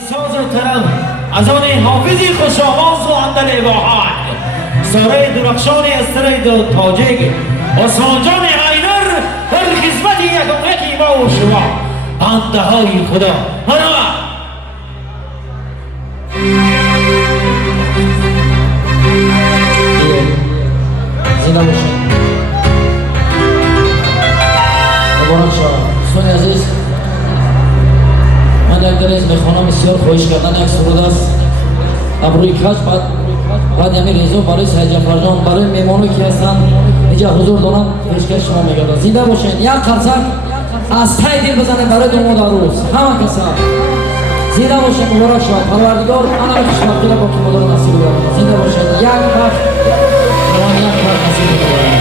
ساز طرب از آن حافظی خوش آواز و اندل واحد ساره درخشان استری دو تاجگ عثمان جان حیدر در خدمت یکی ما و شما بنده های خدا هنوه زنده باشید مبارک شد دوستان عزیز من یک دلیز میخوانم بسیار خواهش کردن یک سرود است ابروی کش بعد یمی ریزو برای سید جعفر جان برای میمانو که هستن اینجا حضور دارم پیشکش شما میگردم زنده باشین یک قرصک از تای دل بزنیم برای دوماد عروس همه کسا زنده باشین مبارک شد پروردگار انا رو خوشبختی را با که مدار نصیب دارم زنده باشین یک وقت قرآن یک وقت نصیب دارم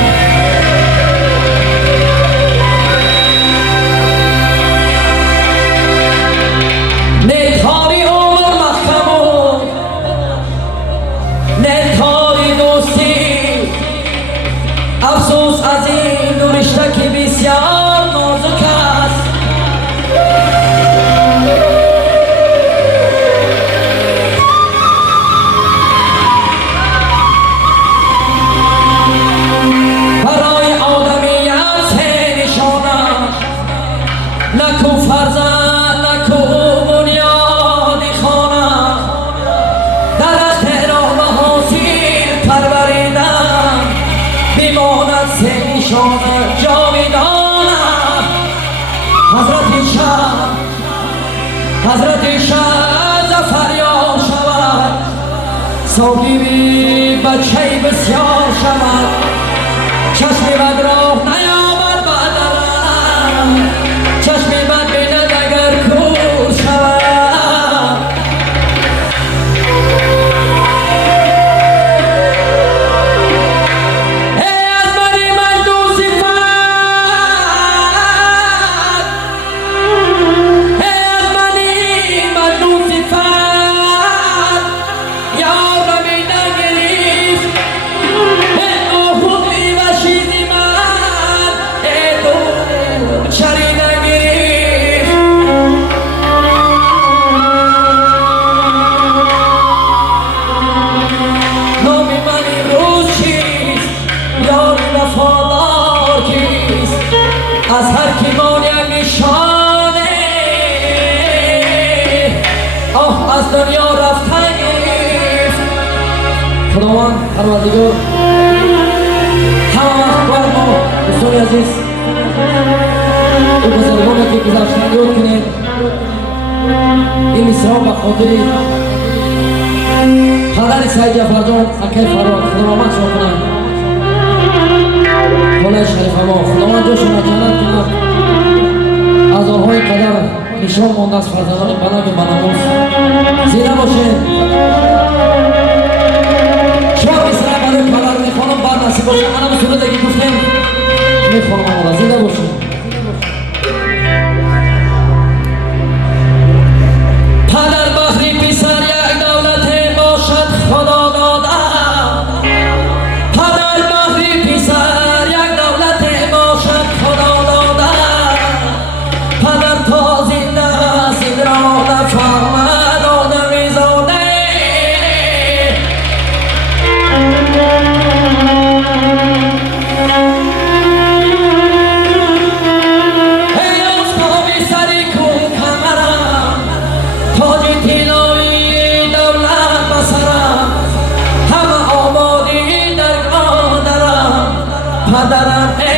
افسوس از این دو رشته که بسیار نازک است برای آدمیت سه نشانه نکو فرزند نکو بنیاد خانه درخت را محاصیل پروریدن بماند سه نشانه جاویدانه حضرت شاه فریاد شود صاحبی بچه بسیار شود چشم بد را نیامد بدلم چشم بد بیند اگر کور شود از هر کیمان یک نشانه آه از دنیا رفتن گرفت خداوند پروردگار همه وقت بر ما دوستان عزیز این بزرگان که گذشتن یاد کنید این مصرع به خاطر پدر سید جعفر جان اکه فراد خداوند شما کنند بالای شریف ما خداوند جاشون جنت کند از آنهای قدر نشان مانده از فرزندان بنگ بناموس زنده باشین شما بسرعه برای پدر میخوانم بعد نصیب باشین منم سورده که گفتیم میخوانم آمده زنده باشین پدر بخری پسر یک دولت باشد خدا داده پدر بخری پسر پدرم